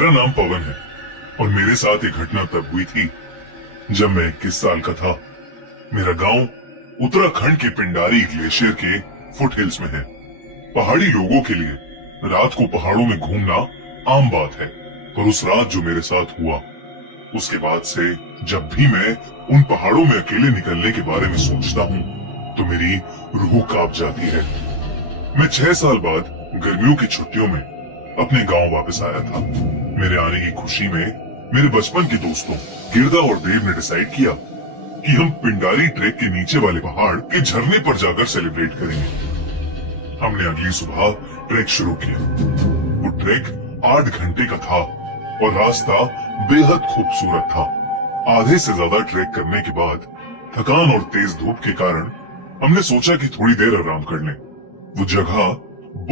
मेरा नाम पवन है और मेरे साथ एक घटना तब हुई थी जब मैं 21 साल का था। मेरा गांव उत्तराखंड के पिंडारी ग्लेशियर के फुटहिल्स में है। पहाड़ी लोगों के लिए रात को पहाड़ों में घूमना आम बात है, पर उस रात जो मेरे साथ हुआ उसके बाद से जब भी मैं उन पहाड़ों में अकेले निकलने के बारे में सोचता हूँ तो मेरी रूह कांप जाती है। मैं 6 साल बाद गर्मियों की छुट्टियों में अपने गांव वापस आया था। मेरे आने की खुशी में मेरे बचपन के दोस्तों गिरदा और देव ने डिसाइड किया कि हम पिंडारी ट्रेक के नीचे वाले पहाड़ के झरने पर जाकर सेलिब्रेट करेंगे। हमने अगली सुबह ट्रेक शुरू किया। वो ट्रेक 8 घंटे का था और रास्ता बेहद खूबसूरत था। आधे से ज्यादा ट्रेक करने के बाद थकान और तेज धूप के कारण हमने सोचा कि थोड़ी देर आराम कर लें। वो जगह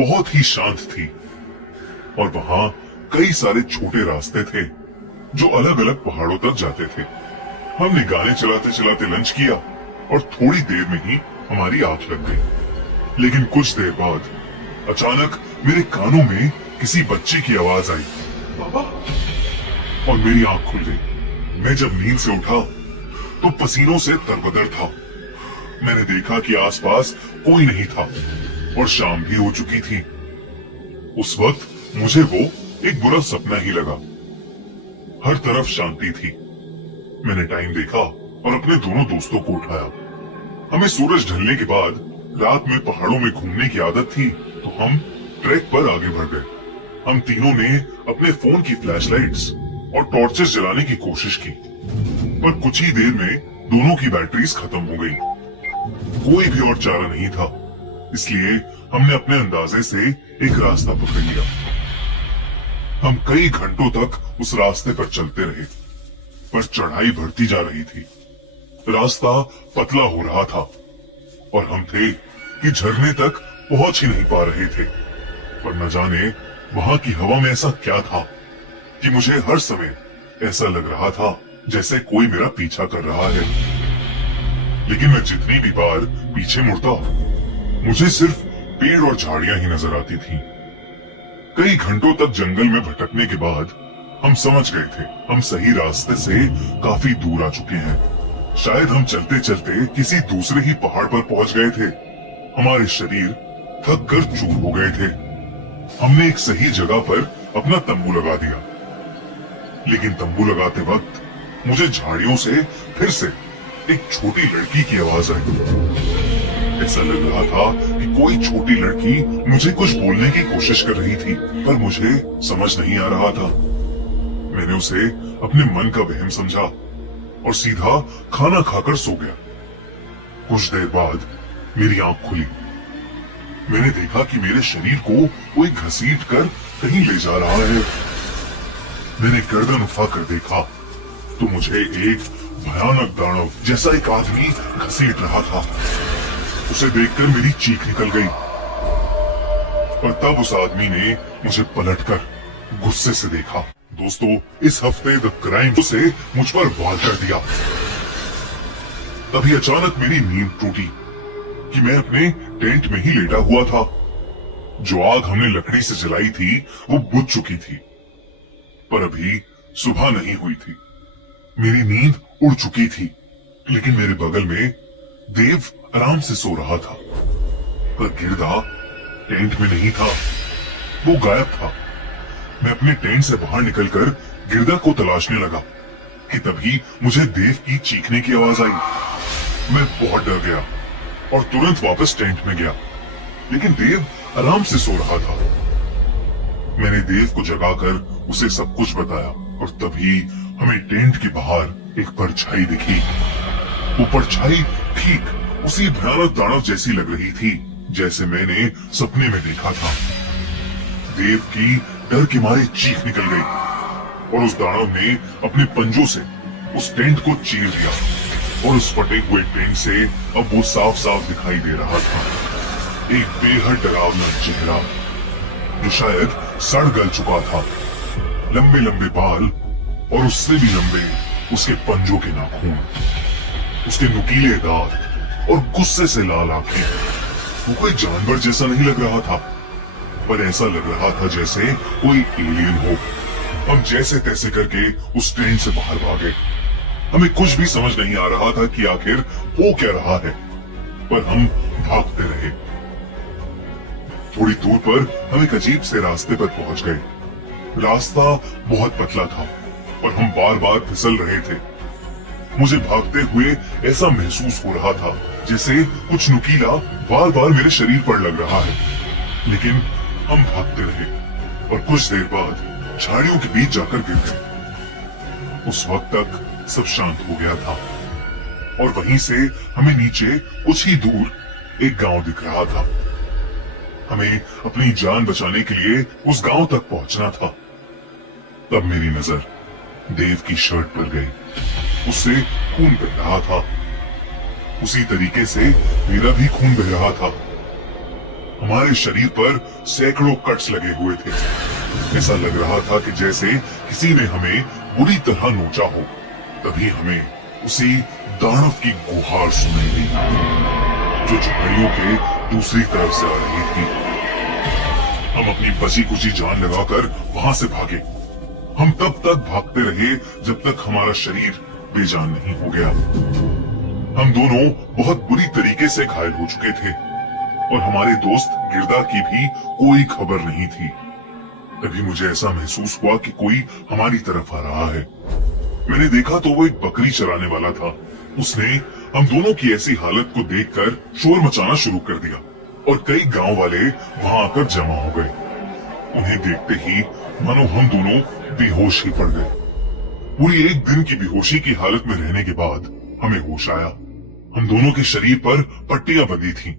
बहुत ही शांत थी और वहां कई सारे छोटे रास्ते थे जो अलग अलग पहाड़ों तक जाते थे। हमने गाने चलाते चलाते लंच किया और थोड़ी देर में ही हमारी आंख लग गई। लेकिन कुछ देर बाद अचानक मेरे कानों में किसी बच्चे की आवाज आई, पापा, और मेरी आंख खुल गई। मैं जब नींद से उठा तो पसीनों से तरबतर था। मैंने देखा कि आसपास कोई नहीं था और शाम भी हो चुकी थी। उस वक्त मुझे वो एक बुरा सपना ही लगा। हर तरफ शांति थी। मैंने टाइम देखा और अपने दोनों दोस्तों को उठाया। हमें सूरज ढलने के बाद रात में पहाड़ों में घूमने की आदत थी तो हम ट्रैक पर आगे बढ़ गए। हम तीनों ने अपने फोन की फ्लैशलाइट्स और टॉर्चेस जलाने की कोशिश की, पर कुछ ही देर में दोनों की बैटरीज खत्म हो गई। कोई भी और चारा नहीं था, इसलिए हमने अपने अंदाजे से एक रास्ता पकड़ लिया। हम कई घंटों तक उस रास्ते पर चलते रहे, पर चढ़ाई बढ़ती जा रही थी। रास्ता पतला हो रहा था और हम थे कि झरने तक पहुंच ही नहीं पा रहे थे। पर न जाने वहां की हवा में ऐसा क्या था कि मुझे हर समय ऐसा लग रहा था जैसे कोई मेरा पीछा कर रहा है। लेकिन मैं जितनी भी बार पीछे मुड़ता मुझे सिर्फ पेड़ और झाड़ियां ही नजर आती थीं। कई घंटों तक जंगल में भटकने के बाद हम समझ गए थे हम सही रास्ते से काफी दूर आ चुके हैं। शायद हम चलते चलते किसी दूसरे ही पहाड़ पर पहुंच गए थे। हमारे शरीर थक कर चूर हो गए थे। हमने एक सही जगह पर अपना तंबू लगा दिया, लेकिन तंबू लगाते वक्त मुझे झाड़ियों से फिर से एक छोटी लड़की की आवाज आई। ऐसा लग रहा था कि कोई छोटी लड़की मुझे कुछ बोलने की कोशिश कर रही थी, पर मुझे समझ नहीं आ रहा था। मैंने उसे अपने मन का वहम समझा और सीधा खाना खाकर सो गया। कुछ देर बाद मेरी आंख खुली। मैंने देखा कि मेरे शरीर को कोई घसीट कर कहीं ले जा रहा है। मैंने गर्दन उठाकर देखा तो मुझे एक भयानक दानव जैसा एक आदमी घसीट रहा था। उसे देखकर मेरी चीख निकल गई, पर तब उस आदमी ने मुझे पलटकर गुस्से से देखा। दोस्तों, इस हफ्ते द क्राइम से मुझ पर वार कर दिया। तभी अचानक मेरी नींद टूटी कि मैं अपने टेंट में ही लेटा हुआ था। जो आग हमने लकड़ी से जलाई थी वो बुझ चुकी थी, पर अभी सुबह नहीं हुई थी। मेरी नींद उड़ चुकी थी, लेकिन मेरे बगल में देव आराम से सो रहा था। पर गिरदा टेंट में नहीं था, वो गायब था। मैं अपने टेंट से बाहर निकलकर गिरदा को तलाशने लगा कि तभी मुझे देव की चीखने की आवाज आई। मैं बहुत डर गया और तुरंत वापस टेंट में गया, लेकिन देव आराम से सो रहा था। मैंने देव को जगाकर उसे सब कुछ बताया और तभी हमें टेंट के बाहर एक परछाई दिखी। वो परछाई ठीक उसी भयानक दानव जैसी लग रही थी जैसे मैंने सपने में देखा था। देव की डर के मारे चीख निकल गई और उस दानव ने अपने पंजों से उस टेंट को चीर दिया और उस फटे हुए टेंट से अब वो साफ साफ दिखाई दे रहा था। एक बेहद डरावना चेहरा जो शायद सड़ गल चुका था। लंबे लंबे बाल और उससे भी लंबे उसके पंजों के नाखून, उसके नुकीले दांत और गुस्से से लाल आंखें। वो कोई जानवर जैसा नहीं लग रहा था, पर ऐसा लग रहा था जैसे कोई एलियन हो। हम जैसे तैसे करके उस ट्रेन से बाहर भागे। हमें कुछ भी समझ नहीं आ रहा था कि आखिर हो क्या रहा है, पर हम भागते रहे। थोड़ी दूर पर हम एक अजीब से रास्ते पर पहुंच गए। रास्ता बहुत पतला था और हम बार बार फिसल रहे थे। मुझे भागते हुए ऐसा महसूस हो रहा था जैसे कुछ नुकीला बार बार मेरे शरीर पर लग रहा है, लेकिन हम भागते रहे और कुछ देर बाद झाड़ियों के बीच जाकर गिर गए। उस वक्त तक सब शांत हो गया था और वहीं से हमें नीचे कुछ ही दूर एक गांव दिख रहा था। हमें अपनी जान बचाने के लिए उस गांव तक पहुंचना था। तब मेरी नजर देव की शर्ट पर गई। उससे खून बह रहा था। उसी तरीके से मेरा भी खून बह रहा था। हमारे शरीर पर सैकड़ों कट्स लगे हुए थे। ऐसा लग रहा था कि जैसे किसी ने हमें बुरी तरह नोचा हो। तभी हमें उसी दानव की गुहार सुनाई दी जो झाड़ियों के दूसरी तरफ से आ रही थी। हम अपनी बची कुची जान लगाकर वहां से भागे। हम तब तक भागते रहे जब तक हमारा शरीर बेजान नहीं हो गया। हम दोनों बहुत बुरी तरीके से घायल हो चुके थे और हमारे दोस्त गिरदा की भी कोई खबर नहीं थी। तभी मुझे ऐसा महसूस हुआ कि कोई हमारी तरफ आ रहा है। मैंने देखा तो वो एक बकरी चराने वाला था। उसने हम दोनों की ऐसी हालत को देखकर शोर मचाना शुरू कर दिया और कई गांव वाले वहां आकर जमा हो गए। उन्हें देखते ही मानो हम दोनों बेहोश ही पड़ गए। पूरी एक दिन की बेहोशी की हालत में रहने के बाद हमें होश आया। हम दोनों के शरीर पर पट्टियां बंधी थीं।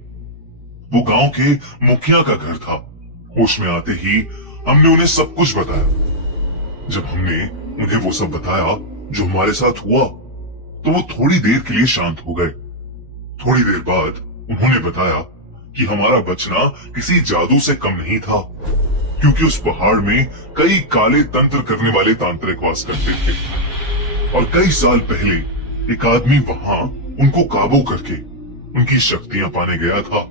वो गांव के मुखिया का घर था। होश में आते ही हमने उन्हें सब कुछ बताया। जब हमने उन्हें वो सब बताया जो हमारे साथ हुआ, तो वो थोड़ी देर के लिए शांत हो गए। थोड़ी देर बाद उन्होंने बताया कि हमारा बचना किसी जादू से कम नहीं था, क्योंकि उस पहाड़ में कई काले तंत्र करने वाले तांत्रिक वास करते थे और कई साल पहले एक आदमी वहां उनको काबू करके उनकी शक्तियां पाने गया था।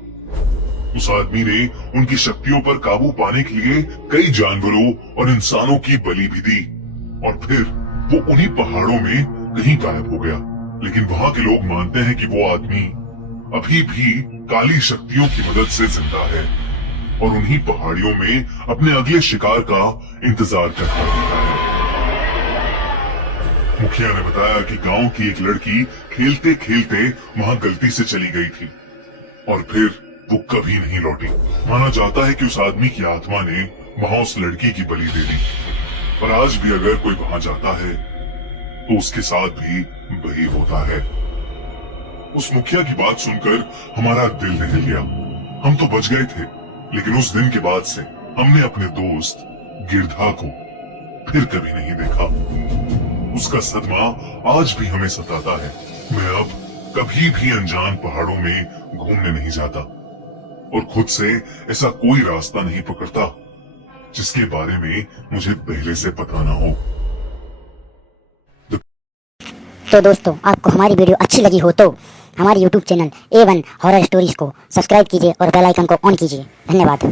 उस आदमी ने उनकी शक्तियों पर काबू पाने के लिए कई जानवरों और इंसानों की बलि भी दी और फिर वो उन्हीं पहाड़ों में कहीं गायब हो गया। लेकिन वहां के लोग मानते हैं कि वो आदमी अभी भी काली शक्तियों की मदद से जिंदा है और उन्हीं पहाड़ियों में अपने अगले शिकार का इंतजार करता रहता है। मुखिया ने बताया कि गांव की एक लड़की खेलते खेलते वहां गलती से चली गई थी और फिर वो कभी नहीं लौटी। माना जाता है कि उस आदमी की आत्मा ने वहां उस लड़की की बलि दे दी और आज भी अगर कोई वहां जाता है तो उसके साथ भी वही होता है। उस मुखिया की बात सुनकर हमारा दिल दहल गया। हम तो बच गए थे, लेकिन उस दिन के बाद से हमने अपने दोस्त गिरधा को फिर कभी नहीं देखा। उसका सदमा आज भी हमें सताता है। मैं अब कभी भी अनजान पहाड़ों में घूमने नहीं जाता और खुद से ऐसा कोई रास्ता नहीं पकड़ता जिसके बारे में मुझे पहले से पता ना हो। तो दोस्तों, आपको हमारी वीडियो अच्छी लगी हो तो हमारे YouTube channel A1 horror stories को सब्सक्राइब कीजिए और बेल आइकन को ऑन कीजिए। धन्यवाद।